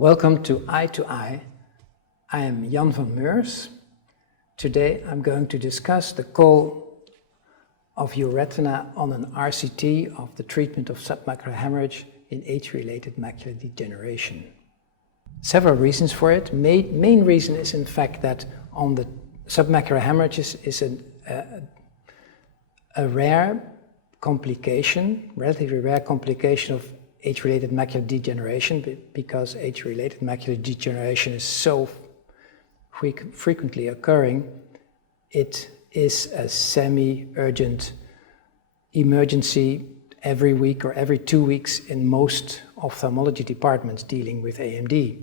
Welcome to Eye. I am Jan van Meurs. Today I'm going to discuss the call of EURETINA on an RCT of the treatment of submacular hemorrhage in age-related macular degeneration. Several reasons for it. Main reason is in fact that on the submacular hemorrhages is a rare complication, relatively rare complication of age-related macular degeneration, because age-related macular degeneration is so frequently occurring. It is a semi-urgent emergency every week or every 2 weeks in most ophthalmology departments dealing with AMD.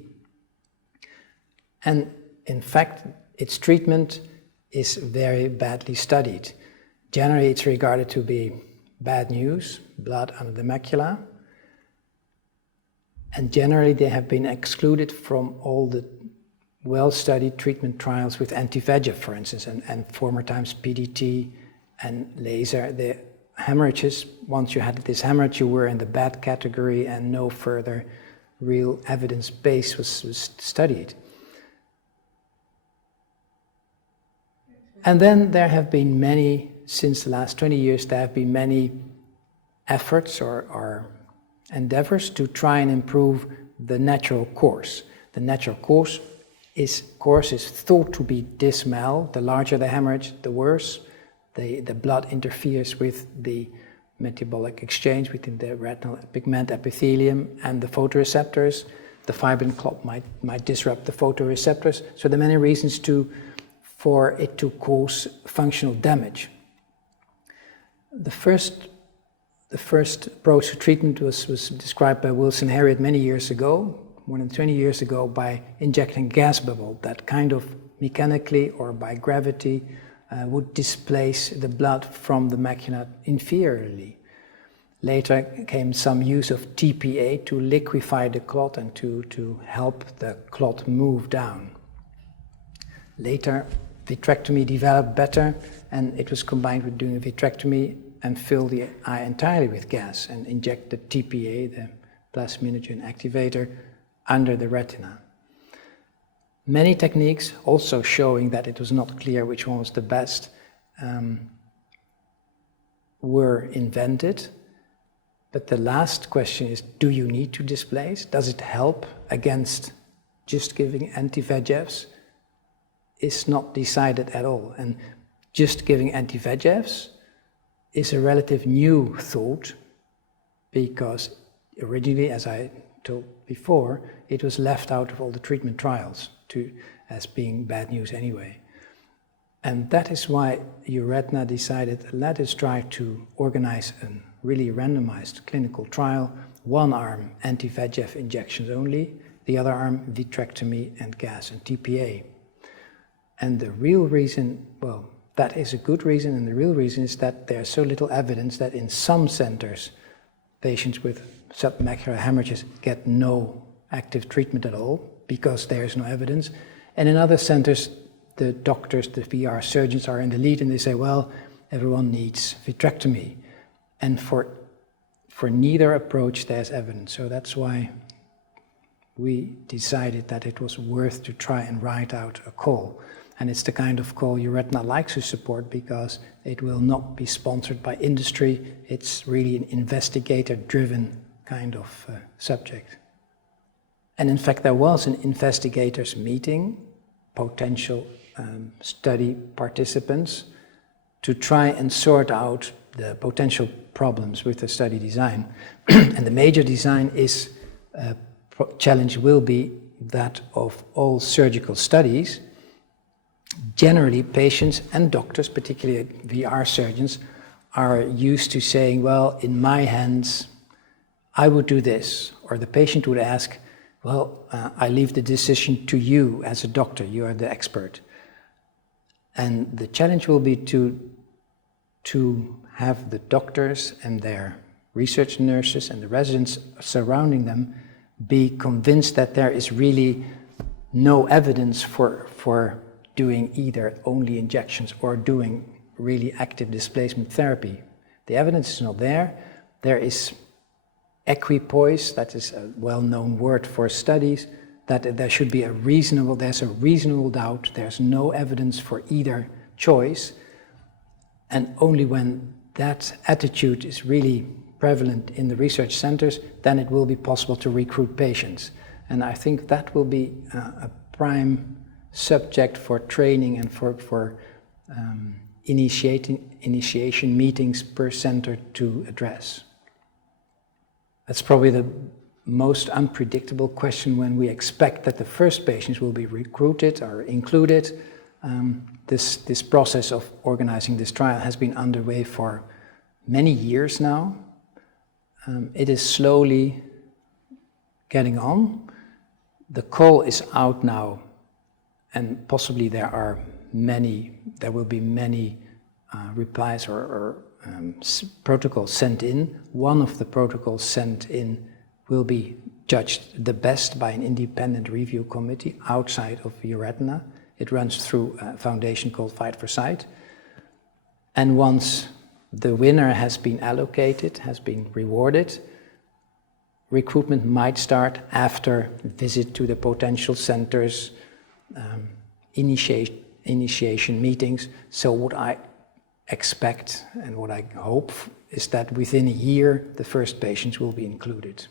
And in fact, its treatment is very badly studied. Generally, it's regarded to be bad news, blood under the macula. And generally, they have been excluded from all the well-studied treatment trials with anti-VEGF, for instance, and former times PDT and laser. The hemorrhages, once you had this hemorrhage, you were in the bad category and no further real evidence base was studied. And then there have been many, since the last 20 years, there have been many efforts or endeavors to try and improve the natural course. The natural course is thought to be dismal. The larger the hemorrhage, the worse. The blood interferes with the metabolic exchange between the retinal pigment epithelium and the photoreceptors. The fibrin clot might disrupt the photoreceptors. So there are many reasons for it to cause functional damage. The first approach to treatment was described by Wilson Harriot many years ago, more than 20 years ago, by injecting a gas bubble that kind of mechanically or by gravity would displace the blood from the macula inferiorly. Later came some use of TPA to liquefy the clot and to help the clot move down. Later, vitrectomy developed better, and it was combined with doing a vitrectomy and fill the eye entirely with gas and inject the TPA, the plasminogen activator, under the retina. Many techniques, also showing that it was not clear which one was the best, were invented. But the last question is, do you need to displace? Does it help against just giving anti-VEGFs? Is not decided at all. And just giving anti-VEGFs is a relative new thought, because originally, as I told before, it was left out of all the treatment trials as being bad news anyway. And that is why EURETINA decided, let us try to organize a really randomized clinical trial, one arm anti-VEGF injections only, the other arm vitrectomy and gas and TPA. And the real reason, well, that is a good reason, and the real reason is that there's so little evidence that in some centers, patients with submacular hemorrhages get no active treatment at all, because there is no evidence. And in other centers, the doctors, the VR surgeons are in the lead, and they say, well, everyone needs vitrectomy. And for neither approach, there's evidence. So that's why we decided that it was worth to try and write out a call. And it's the kind of call EURETINA likes to support, because it will not be sponsored by industry. It's really an investigator-driven kind of subject. And in fact, there was an investigators meeting, potential study participants, to try and sort out the potential problems with the study design. And the major design challenge will be that of all surgical studies. Generally, patients and doctors, particularly VR surgeons, are used to saying, well, in my hands, I would do this. Or the patient would ask, well, I leave the decision to you as a doctor, you are the expert. And the challenge will be to have the doctors and their research nurses and the residents surrounding them be convinced that there is really no evidence for doing either only injections or doing really active displacement therapy. The evidence is not there. There is equipoise, that is a well-known word for studies, that there should be there's a reasonable doubt, there's no evidence for either choice, and only when that attitude is really prevalent in the research centers, then it will be possible to recruit patients. And I think that will be a prime subject for training and for initiation meetings per center to address. That's probably the most unpredictable question when we expect that the first patients will be recruited or included. This process of organizing this trial has been underway for many years now. It is slowly getting on. The call is out now, and possibly there will be many replies or protocols sent in. One of the protocols sent in will be judged the best by an independent review committee outside of EURETINA. It runs through a foundation called Fight for Sight. And once the winner has been allocated, has been rewarded, recruitment might start after visit to the potential centers, initiation meetings. So what I expect and what I hope is that within a year the first patients will be included.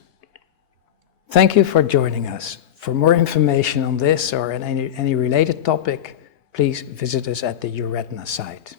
Thank you for joining us. For more information on this or any related topic, please visit us at the EURETINA site.